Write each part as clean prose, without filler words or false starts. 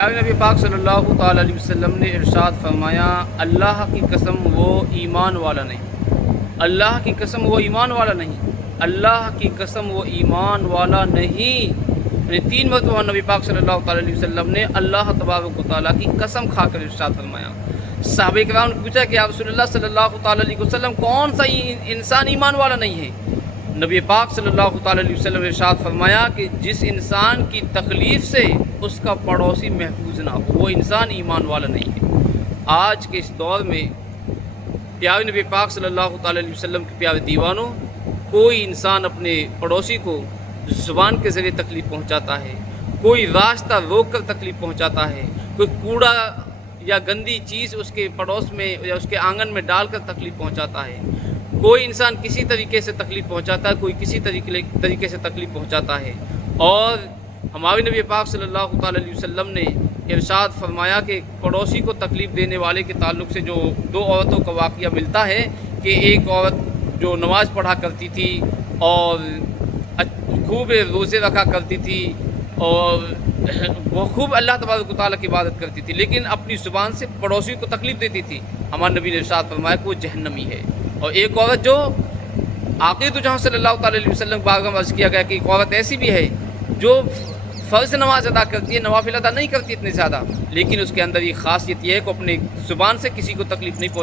نبی پاک صلی اللہ تعالیٰ علیہ وسلم نے ارشاد فرمایا، اللہ کی قسم وہ ایمان والا نہیں، اللہ کی قسم وہ ایمان والا نہیں، اللہ کی قسم وہ ایمان والا نہیں۔ یعنی 3 مرتبہ نبی پاک صلی اللہ تعالیٰ علیہ وسلم نے اللہ تبارک و تعالیٰ کی قسم کھا کر ارشاد فرمایا۔ صحابہ کرام نے پوچھا کہ یا رسول اللہ صلی اللہ تعالیٰ علیہ وسلم کون سا انسان ایمان والا نہیں ہے؟ نبی پاک صلی اللہ تعالیٰ علیہ وسلم نے ارشاد فرمایا کہ جس انسان کی تکلیف سے اس کا پڑوسی محفوظ نہ ہو، وہ انسان ایمان والا نہیں ہے۔ آج کے اس دور میں پیارے نبی پاک صلی اللہ تعالیٰ علیہ وسلم کے پیارے دیوانوں، کوئی انسان اپنے پڑوسی کو زبان کے ذریعے تکلیف پہنچاتا ہے، کوئی راستہ روک کر تکلیف پہنچاتا ہے، کوئی کوڑا یا گندی چیز اس کے پڑوس میں یا اس کے آنگن میں ڈال کر تکلیف پہنچاتا ہے، کوئی انسان کسی طریقے سے تکلیف پہنچاتا ہے، کوئی کسی طریقے سے تکلیف پہنچاتا ہے۔ اور ہمارے نبی پاک صلی اللہ تعالیٰ علیہ وسلم نے ارشاد فرمایا کہ پڑوسی کو تکلیف دینے والے کے تعلق سے جو 2 عورتوں کا واقعہ ملتا ہے کہ ایک عورت جو نماز پڑھا کرتی تھی اور خوب روزے رکھا کرتی تھی اور وہ خوب اللہ تبارک و تعالیٰ کی عبادت کرتی تھی، لیکن اپنی زبان سے پڑوسی کو تکلیف دیتی تھی۔ ہمارے نبی نے ارشاد فرمایا کہ وہ جہنمی ہے۔ اور ایک عورت جو آقا تو جہاں صلی اللہ تعالیٰ علیہ وسلم بارگاہ میں عرض کیا گیا کہ ایک عورت ایسی بھی ہے جو فرض نماز ادا کرتی ہے، نوافل ادا نہیں کرتی اتنے زیادہ، لیکن اس کے اندر یہ خاصیت یہ ہے کہ اپنے زبان سے کسی کو تکلیف نہیں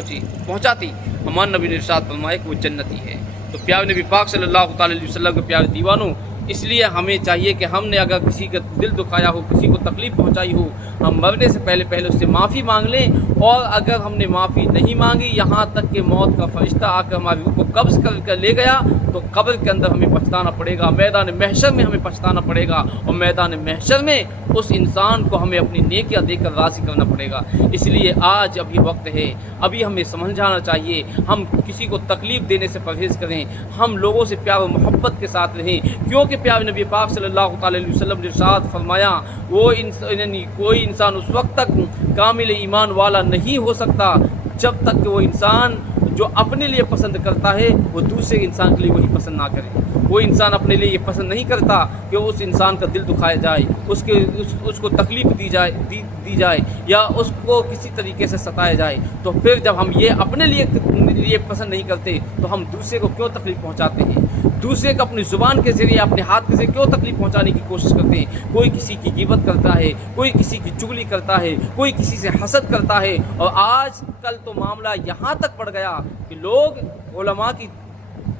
پہنچاتی۔ ہمارے نبی نے ارشاد فرمایا کہ وہ جنتی ہے۔ تو پیارے نبی پاک صلی اللہ تعالیٰ علیہ وسلم کے پیارے دیوانوں، اس لیے ہمیں چاہیے کہ ہم نے اگر کسی کا دل دکھایا ہو، کسی کو تکلیف پہنچائی ہو، ہم مرنے سے پہلے اس سے معافی مانگ لیں، اور اگر ہم نے معافی نہیں مانگی یہاں تک کہ موت کا فرشتہ آ کر ہماری روح کو قبض کر لے گیا تو قبر کے اندر ہمیں پچھتانا پڑے گا، میدان محشر میں ہمیں پچھتانا پڑے گا، اور میدان محشر میں اس انسان کو ہمیں اپنی نیکیاں دے کر راضی کرنا پڑے گا۔ اس لیے آج ابھی وقت ہے، ابھی ہمیں سمجھانا چاہیے، ہم کسی کو تکلیف دینے سے پرہیز کریں، ہم لوگوں سے پیار و محبت کے ساتھ رہیں، کیونکہ پیارے نبی پاک صلی اللہ تعالیٰ علیہ وسلم نے ارشاد فرمایا کوئی انسان اس وقت تک کامل ایمان والا نہیں ہو سکتا جب تک کہ وہ انسان جو اپنے لیے پسند کرتا ہے وہ دوسرے انسان کے لیے وہی پسند نہ کرے۔ کوئی انسان اپنے لیے یہ پسند نہیں کرتا کہ اس انسان کا دل دکھایا جائے، اس کو تکلیف دی جائے یا اس کو کسی طریقے سے ستایا جائے، تو پھر جب ہم یہ اپنے لیے پسند نہیں کرتے تو ہم دوسرے کو کیوں تکلیف پہنچاتے ہیں؟ دوسرے کو اپنی زبان کے ذریعے، اپنے ہاتھ کے ذریعے کیوں تکلیف پہنچانے کی کوشش کرتے ہیں؟ کوئی کسی کی غیبت کرتا ہے، کوئی کسی کی چغلی کرتا ہے، کوئی کسی سے حسد کرتا ہے، اور آج کل تو معاملہ یہاں تک پڑ گیا کہ لوگ علماء کی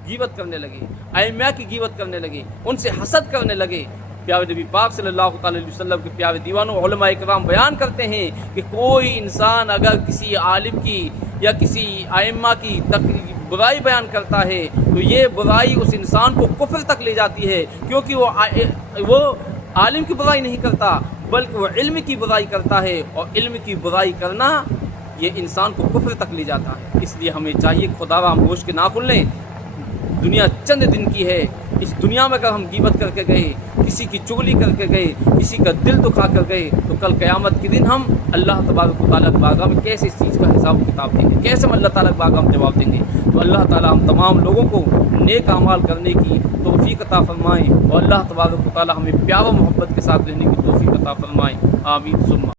غیبت کرنے لگے، ائمہ کی غیبت کرنے لگے، ان سے حسد کرنے لگے۔ پیارے نبی پاک صلی اللہ تعالیٰ علیہ وسلم کے پیارے دیوانوں، علماء کرام بیان کرتے ہیں کہ کوئی انسان اگر کسی عالم کی یا کسی ائمہ کی برائی بیان کرتا ہے تو یہ برائی اس انسان کو کفر تک لے جاتی ہے، کیونکہ وہ عالم کی برائی نہیں کرتا بلکہ وہ علم کی برائی کرتا ہے، اور علم کی برائی کرنا یہ انسان کو کفر تک لے جاتا ہے۔ اس لیے ہمیں چاہیے خداوند ہم ہوش کے ناخن لیں، دنیا چند دن کی ہے، اس دنیا میں اگر ہم غیبت کر کے گئے، کسی کی چغلی کر کے گئے، کسی کا دل دکھا کر گئے، تو کل قیامت کے دن ہم اللہ تبارک و تعالیٰ کی بارگاہ میں کیسے اس چیز کا حساب کتاب دیں گے، کیسے ہم اللہ تعالیٰ کی بارگاہ میں جواب دیں گے؟ تو اللہ تعالیٰ ہم تمام لوگوں کو نیک اعمال کرنے کی توفیق عطا فرمائیں، اور اللہ تبارک و تعالیٰ ہمیں پیار و محبت کے ساتھ رہنے کی توفیق عطا فرمائیں۔ آمین ثم